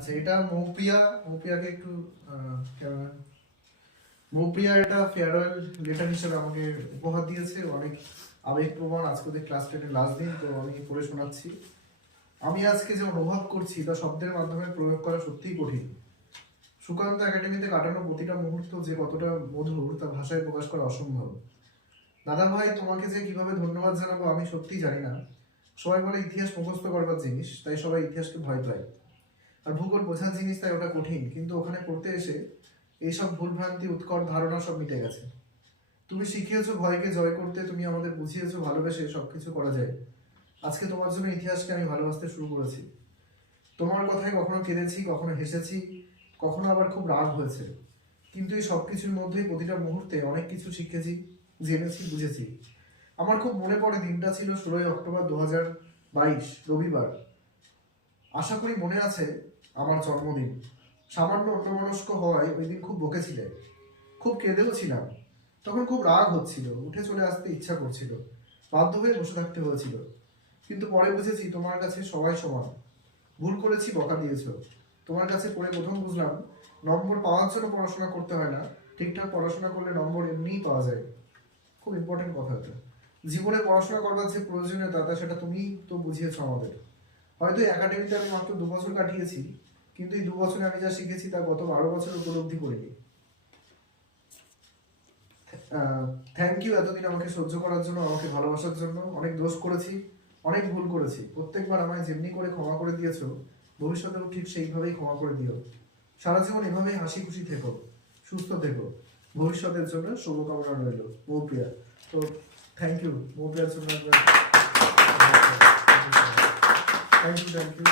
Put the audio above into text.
আচ্ছা, এটা মৌপ্রিয়া। মৌপ্রিয়াকে একটু মৌপ্রিয়া এটা ফেয়ারওয়েল লেটার হিসেবে আমাকে উপহার দিয়েছে। অনেক আবেগপ্রবণ। আজকে ওদের ক্লাস 10-এর লাস্ট দিন, তো আমি পড়ে শোনাচ্ছি। আমি আজকে যে অনুভব করছি তা শব্দের মাধ্যমে প্রয়োগ করা সত্যিই কঠিন। সুকান্ত একাডেমিতে কাটানো প্রতিটা মুহূর্ত যে কতটা মধুর তা ভাষায় প্রকাশ করা অসম্ভব। দাদা ভাই, তোমাকে যে কিভাবে ধন্যবাদ জানাবো আমি সত্যিই জানি না। সবাই বলে ইতিহাস মুখস্থ করবার জিনিস, তাই সবাই ইতিহাসকে ভয় পায়। আর ভূগোল বোঝার জিনিস, তাই ওটা কঠিন। কিন্তু ওখানে পড়তে এসে এইসব ভুলভ্রান্তি, উৎকট ধারণা সব মিটে গেছে। তুমি শিখিয়েছো ভয়কে জয় করতে, তুমি আমাদের বুঝিয়েছো ভালোবেসে সবকিছু করা যায়। আজকে তোমার জন্য ইতিহাসকে আমি ভালোবাসতে শুরু করেছি। তোমার কথায় কখনো কেঁদেছি, কখনো হেসেছি, কখনো আবার খুব রাগ হয়েছে। কিন্তু এই সব কিছুর মধ্যেই প্রতিটা মুহূর্তে অনেক কিছু শিখেছি, জেনেছি, বুঝেছি। আমার খুব মনে পড়ে দিনটা ছিল 16ই অক্টোবর 2022, রবিবার। আশা করি মনে আছে আমার জন্মদিন। সামান্য অন্যমনস্ক হওয়ায় ওই দিন খুব বকেছিলে, খুব কেঁদেও ছিলাম। তখন খুব রাগ হচ্ছিল, উঠে চলে আসতে ইচ্ছা করছিল, বাধ্য হয়ে বসে থাকতে হয়েছিল। কিন্তু পরে বুঝেছি তোমার কাছে সবাই সমান। ভুল করেছি, বকা দিয়েছ। তোমার কাছে পড়ে প্রথম বুঝলাম নম্বর পাওয়ার জন্য পড়াশোনা করতে হয় না, ঠিকঠাক পড়াশোনা করলে নম্বর এমনিই পাওয়া যায়। খুব ইম্পর্টেন্ট কথা এটা। জীবনে পড়াশোনা করবার যে প্রয়োজনীয়তা তা সেটা তুমি তো বুঝিয়েছ আমাদের। হয়তো একাডেমিতে আমি মাত্র 2 বছর কাটিয়েছি, কিন্তু এই 2 বছরে আমি যা শিখেছি তা গত 12 বছর উপলব্ধি করিনি। থ্যাংক ইউ এতদিন আমাকে সহ্য করার জন্য, আমাকে ভালোবাসার জন্য। অনেক দোষ করেছি, অনেক ভুল করেছি। প্রত্যেকবার আমায় যেমনি করে ক্ষমা করে দিয়েছো, ভবিষ্যতেও ঠিক সেইভাবেই ক্ষমা করে দিও। সারা জীবন এভাবেই হাসি খুশি থেকো, সুস্থ থেকো। ভবিষ্যতের জন্য শুভকামনা রইল। মৌপ্রিয়া। তো থ্যাংক ইউ মৌপ্রিয়ার জন্য। Thank you.